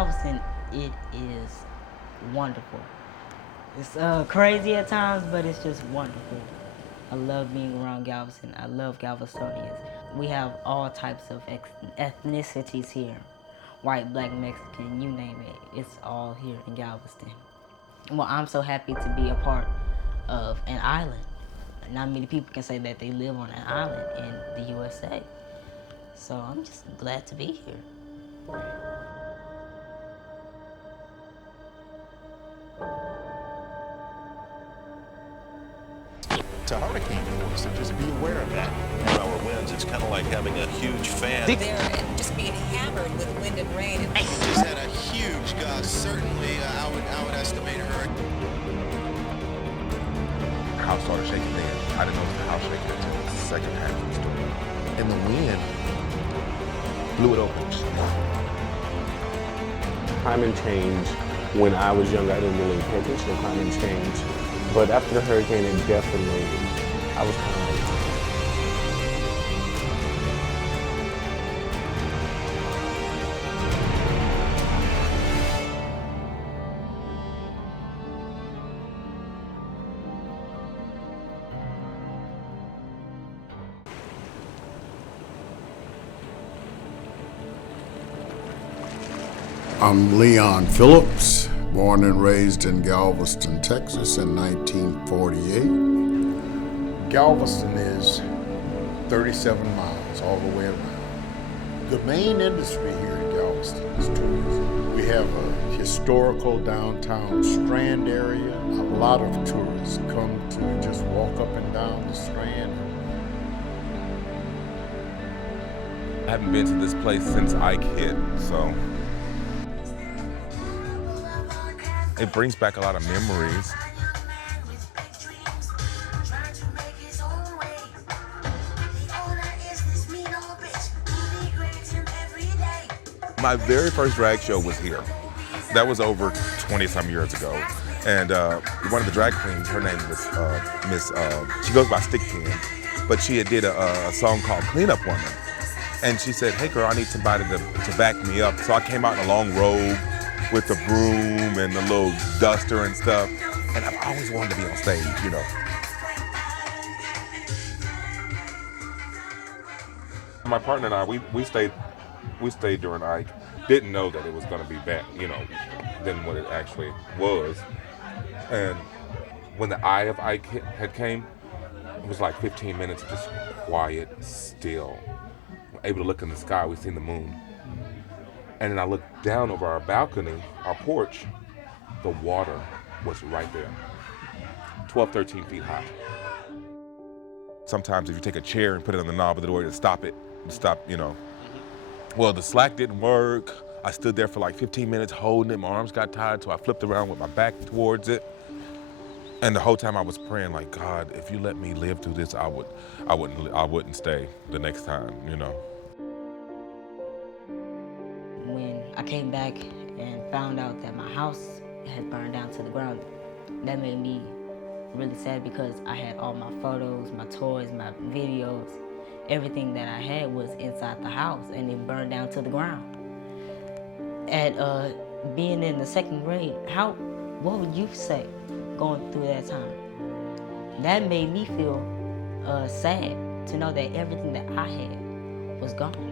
Galveston, it is wonderful. It's crazy at times, but it's just wonderful. I love being around Galveston. I love Galvestonians. We have all types of ethnicities here. White, black, Mexican, you name it. It's all here in Galveston. Well, I'm so happy to be a part of an island. Not many people can say that they live on an island in the USA. So I'm just glad to be here. To hurricane force, so just be aware of that. Power winds, it's kind of like having a huge fan. There and just being hammered with wind and rain. Just had a huge gust. Certainly, I would estimate a hurricane. The house started shaking then. I didn't notice the house shaking until the second half of the story. And the wind blew it open. Climate change, when I was young, I didn't really pay attention to climate change. But after the hurricane, it definitely, I was kind of like, I'm Leon Phillips, born and raised in Galveston, Texas in 1948. Galveston is 37 miles all the way around. The main industry here in Galveston is tourism. We have a historical downtown Strand area. A lot of tourists come to just walk up and down the Strand. I haven't been to this place since Ike hit, so it brings back a lot of memories. My very first drag show was here. That was over 20-some years ago. And one of the drag queens, her name was she goes by Stick Pin, but she had did a song called Cleanup Woman. And she said, hey girl, I need somebody to back me up. So I came out in a long robe with the broom and the little duster and stuff. And I've always wanted to be on stage, you know. My partner and I, we stayed during Ike. Didn't know that it was gonna be bad, you know, than what it actually was. And when the eye of Ike had came, it was like 15 minutes of just quiet, still. Able to look in the sky, we seen the moon. And then I looked down over our balcony, our porch, the water was right there. 12, 13 feet high. Sometimes if you take a chair and put it on the knob of the door to stop it, you know. Well, the slack didn't work. I stood there for like 15 minutes holding it. My arms got tired, so I flipped around with my back towards it. And the whole time I was praying, like, God, if you let me live through this, I wouldn't stay the next time, you know. When I came back and found out that my house had burned down to the ground, that made me really sad because I had all my photos, my toys, my videos, everything that I had was inside the house and it burned down to the ground. At being in the second grade, what would you say going through that time? That made me feel sad to know that everything that I had was gone.